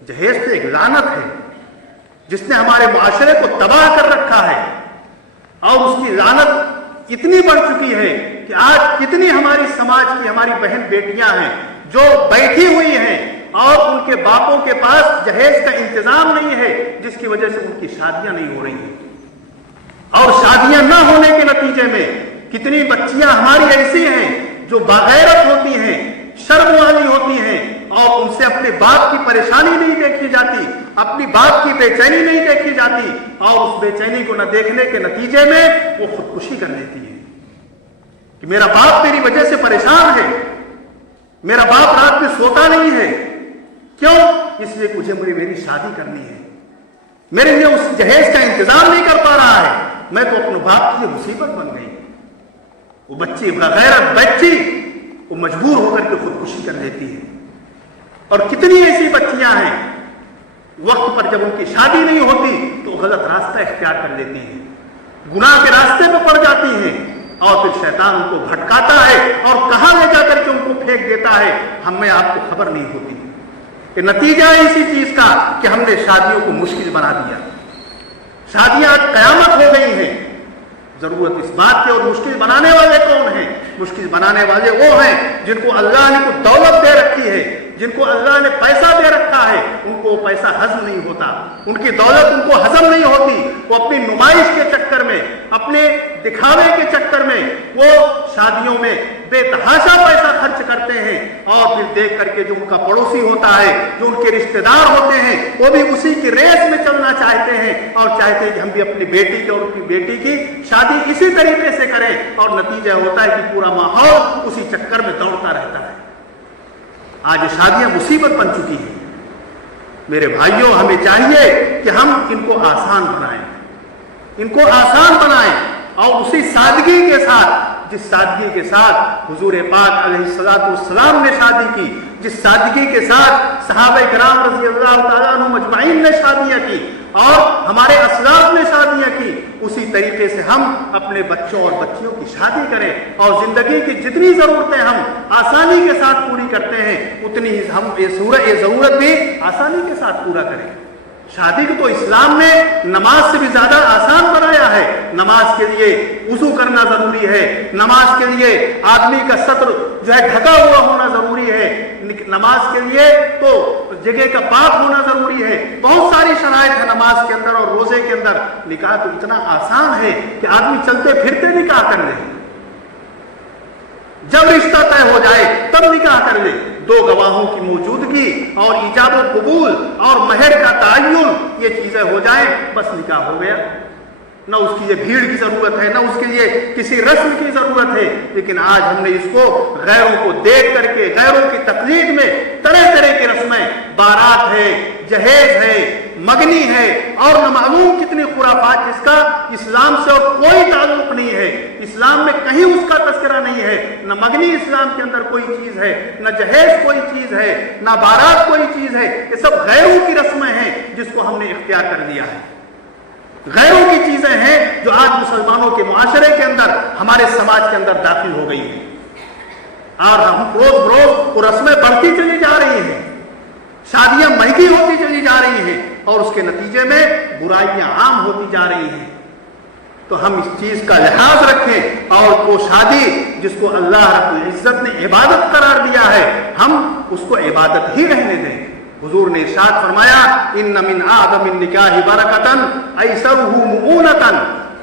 جہیز تو ایک لعنت ہے جس نے ہمارے معاشرے کو تباہ کر رکھا ہے، اور اس کی لعنت اتنی بڑھ چکی ہے کہ آج کتنی ہماری سماج کی ہماری بہن بیٹیاں ہیں جو بیٹھی ہوئی ہیں اور ان کے باپوں کے پاس جہیز کا انتظام نہیں ہے، جس کی وجہ سے ان کی شادیاں نہیں ہو رہی ہیں، اور شادیاں نہ ہونے کے نتیجے میں کتنی بچیاں ہماری ایسی ہیں جو باغیرت ہوتی ہیں، شرم والی ہوتی ہیں، اور ان سے اپنے باپ کی پریشانی نہیں دیکھی جاتی، اپنی باپ کی بے چینی نہیں دیکھی جاتی، اور اس بے چینی کو نہ دیکھنے کے نتیجے میں وہ خودکشی کر لیتی ہے کہ میرا باپ میری وجہ سے پریشان ہے، میرا باپ رات میں سوتا نہیں ہے، کیوں؟ اس لیے مجھے میری شادی کرنی ہے، میرے لیے اس جہیز کا انتظام نہیں کر پا رہا ہے، میں تو اپنے باپ کی مصیبت بن گئی۔ وہ بچی بغیرت بچی وہ مجبور ہو کر کے خودکشی کر لیتی ہے، اور کتنی ایسی بچیاں ہیں وقت پر جب ان کی شادی نہیں ہوتی تو غلط راستہ اختیار کر لیتی ہیں، گناہ کے راستے پہ پڑ جاتی ہیں، اور پھر شیطان ان کو بھٹکاتا ہے اور کہاں لے جا کر کے ان کو پھینک دیتا ہے ہمیں آپ کو خبر نہیں ہوتی۔ کہ نتیجہ ہے اسی چیز کا کہ ہم نے شادیوں کو مشکل بنا دیا، شادیاں آج قیامت ہو گئی ہیں۔ ضرورت اس بات کی، اور مشکل بنانے والے کون ہیں؟ مشکل بنانے والے وہ ہیں جن کو اللہ نے کچھ دولت دے رکھی ہے، جن کو اللہ نے پیسہ دے رکھا ہے، ان کو وہ پیسہ ہضم نہیں ہوتا، ان کی دولت ان کو ہضم نہیں ہوتی، وہ اپنی نمائش کے چکر میں، اپنے دکھاوے کے چکر میں وہ شادیوں میں بے تحاشا پیسہ خرچ کرتے ہیں، اور پھر دیکھ کر کے جو ان کا پڑوسی ہوتا ہے، جو ان کے رشتہ دار ہوتے ہیں، وہ بھی اسی کی ریس میں چلنا چاہتے ہیں، اور چاہتے ہیں کہ ہم بھی اپنی بیٹی کی اور ان کی بیٹی کی شادی اسی طریقے سے کریں، اور نتیجہ ہوتا ہے کہ پورا ماحول اسی چکر میں دوڑتا رہتا ہے۔ آج شادیاں مصیبت بن چکی ہیں۔ میرے بھائیوں، ہمیں چاہیے کہ ہم ان کو آسان بنائیں، ان کو آسان بنائیں، اور اسی سادگی کے ساتھ، جس سادگی کے ساتھ حضور پاک علیہ السلام نے شادی کی، جس سادگی کے ساتھ صحابہ کرام رضی اللہ تعالیٰ عنہ مجمعین نے شادیاں کی، اور ہمارے اسلاف نے شادیاں کی، اسی طریقے سے ہم اپنے بچوں اور بچیوں کی شادی کریں، اور زندگی کی جتنی ضرورتیں ہم آسانی کے ساتھ پوری کرتے ہیں اتنی ہی ہم یہ ضرورت بھی آسانی کے ساتھ پورا کریں۔ شادی کو تو اسلام نے نماز سے بھی زیادہ آسان بنایا ہے۔ نماز کے لیے وضو کرنا ضروری ہے، نماز کے لیے آدمی کا سطر جو ہے ڈھکا ہوا ہونا ضروری ہے، نماز کے لیے تو جگہ کا پاک ہونا ضروری ہے، بہت ساری شرائط ہے نماز کے اندر اور روزے کے اندر۔ نکاح تو اتنا آسان ہے کہ آدمی چلتے پھرتے نکاح کر لے، جب رشتہ طے ہو جائے تب نکاح کر لے، دو گواہوں کی موجودگی اور ایجاب و قبول اور مہر کا تعین، یہ چیزیں ہو جائیں بس نکاح ہو گیا۔ نہ اس کی یہ بھیڑ کی ضرورت ہے، نہ اس کے لیے کسی رسم کی ضرورت ہے، لیکن آج ہم نے اس کو غیروں کو دیکھ کر کے، غیروں کی تقلید میں طرح طرح کی رسمیں، بارات ہے، جہیز ہے، مگنی ہے، اور نہ معلوم کتنی خرافات جس کا اسلام سے اور کوئی تعلق نہیں ہے، اسلام میں کہیں اس کا تذکرہ نہیں ہے، نہ مگنی اسلام کے اندر کوئی چیز ہے، نہ جہیز کوئی چیز ہے، نہ بارات کوئی چیز ہے، یہ سب غیروں کی رسمیں ہیں جس کو ہم نے اختیار کر لیا ہے۔ غیروں کی چیزیں ہیں جو آج مسلمانوں کے معاشرے کے اندر، ہمارے سماج کے اندر داخل ہو گئی ہیں، اور ہم روز بروز وہ رسمیں بڑھتی چلی جا رہی ہیں، شادیاں مہنگی ہوتی چلی جا رہی ہیں، اور اس کے نتیجے میں برائیاں عام ہوتی جا رہی ہیں۔ تو ہم اس چیز کا لحاظ رکھیں، اور وہ شادی جس کو اللہ رب العزت نے عبادت قرار دیا ہے، ہم اس کو عبادت ہی رہنے دیں۔ حضور نے ارشاد فرمایا، ان من اعظم النکاح برکتن ایسرہ مؤونۃ،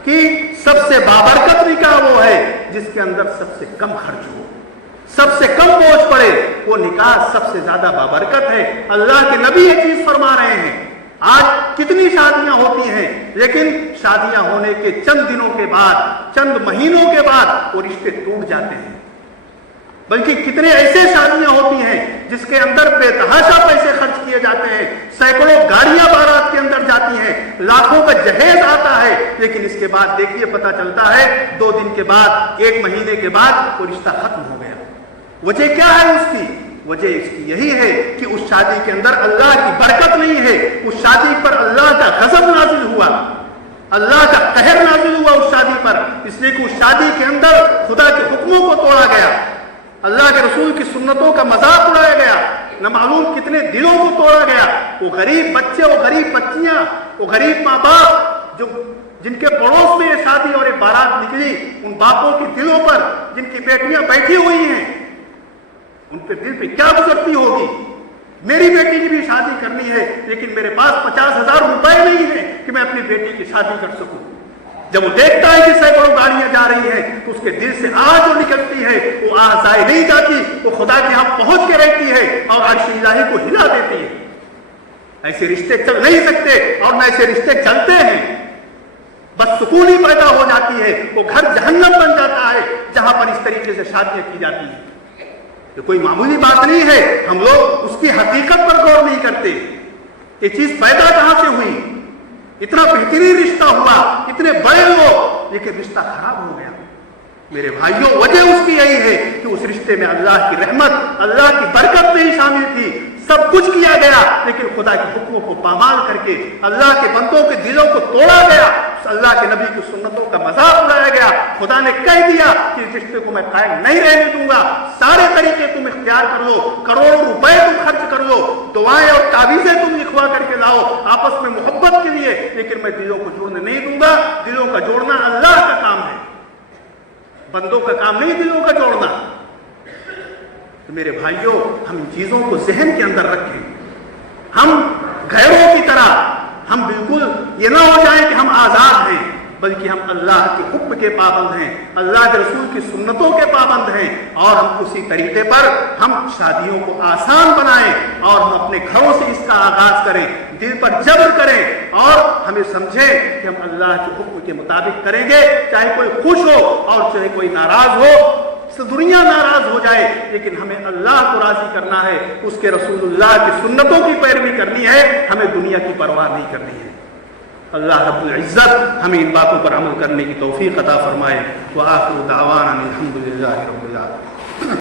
کہ سب سے بابرکت نکاح وہ ہے جس کے اندر سب سے کم خرچ ہو، سب سے کم بوجھ پڑے، وہ نکاح سب سے زیادہ بابرکت ہے۔ اللہ کے نبی یہ چیز فرما رہے ہیں۔ آج کتنی شادیاں ہوتی ہیں، لیکن شادیاں ہونے کے چند دنوں کے بعد، چند مہینوں کے بعد وہ رشتے ٹوٹ جاتے ہیں، بلکہ کتنے ایسے شادیاں ہوتی ہیں جس کے اندر بے تحاشا پیسے خرچ کیے جاتے ہیں، سینکڑوں گاڑیاں بارات کے اندر جاتی ہیں، لاکھوں کا جہیز آتا ہے، لیکن اس کے بعد دیکھیے پتہ چلتا ہے 2 دن کے بعد، 1 مہینے کے بعد وہ رشتہ ختم ہو گیا۔ وجہ کیا ہے اس کی؟ وجہ اس کی یہی ہے کہ اس شادی کے اندر اللہ کی برکت نہیں ہے، اس شادی پر اللہ کا غضب نازل ہوا، اللہ کا قہر نازل ہوا اس شادی پر، اس لیے کہ اس شادی کے اندر خدا کے حکموں کو توڑا گیا، اللہ کے رسول کی سنتوں کا مذاق اڑایا گیا، نہ معلوم کتنے دلوں کو توڑا گیا، وہ غریب بچے، وہ غریب بچیاں، وہ غریب ماں باپ جو جن کے پڑوس میں یہ شادی اور یہ بارات نکلی، ان باپوں کے دلوں پر جن کی بیٹیاں بیٹھی ہوئی ہیں، ان پہ دل پہ کیا گزرتی ہوگی؟ میری بیٹی کی بھی شادی کرنی ہے لیکن میرے پاس 50,000 روپے نہیں ہیں کہ میں اپنی بیٹی کی شادی کر سکوں۔ جب وہ دیکھتا ہے کہ سینکڑوں گاڑیاں جا رہی ہیں تو اس کے دل سے آہ جو نکلتی ہے وہ آہ ضائع نہیں جاتی، وہ خدا کے ہاں پہنچ کے رہتی ہے اور عرش الہی کو ہلا دیتی ہے۔ ایسے رشتے چل نہیں سکتے، اور نہ ایسے رشتے چلتے ہیں، بس سکونی پیدا ہو جاتی ہے، وہ گھر جہنم بن جاتا ہے جہاں پر اس طریقے سے شادیاں کی جاتی ہیں۔ یہ کوئی معمولی بات نہیں ہے، ہم لوگ اس کی حقیقت پر غور نہیں کرتے۔ یہ چیز پیدا کہاں سے ہوئی؟ اتنا بہترین رشتہ ہوا، اتنے بڑے لوگ، لیکن رشتہ خراب ہو گیا۔ میرے بھائیوں، وجہ اس کی یہی ہے کہ اس رشتے میں اللہ کی رحمت، اللہ کی برکت نہیں شامل تھی۔ سب کچھ کیا گیا لیکن خدا کے حکموں کو پامال کر کے اللہ کے بندوں کے دلوں کو توڑا گیا، اللہ کے نبی کی سنتوں کا مذاق اڑایا گیا۔ خدا نے کہہ دیا کہ اس رشتے کو میں قائم نہیں رہنے دوں گا، سارے طریقے تم اختیار کر لو، کروڑوں روپے تم خرچ کر لو، دعائیں اور تعویذیں تم لکھوا کر کے لاؤ آپس میں محبت کے لیے، لیکن میں دلوں کو جوڑنے نہیں دوں گا۔ دلوں کا جوڑنا اللہ کا کام ہے، بندوں کا کام نہیں دلوں کا جوڑنا۔ تو میرے بھائیوں، ہم ان چیزوں کو ذہن کے اندر رکھیں۔ ہم غیروں کی طرح ہم بالکل یہ نہ ہو جائیں کہ ہم آزاد ہیں، بلکہ ہم اللہ کے حکم کے پابند ہیں، اللہ کے رسول کی سنتوں کے پابند ہیں، اور ہم اسی طریقے پر ہم شادیوں کو آسان بنائیں اور ہم اپنے گھروں سے اس کا آغاز کریں، دل پر جبر کریں اور ہمیں سمجھیں کہ ہم اللہ کے حکم کے مطابق کریں گے، چاہے کوئی خوش ہو اور چاہے کوئی ناراض ہو، دنیا ناراض ہو جائے، لیکن ہمیں اللہ کو راضی کرنا ہے، اس کے رسول اللہ کی سنتوں کی پیروی کرنی ہے، ہمیں دنیا کی پرواہ نہیں کرنی ہے۔ اللہ رب العزت ہمیں ان باتوں پر عمل کرنے کی توفیق عطا فرمائے۔ وآخر دعوانا الحمد للہ رب العالمین۔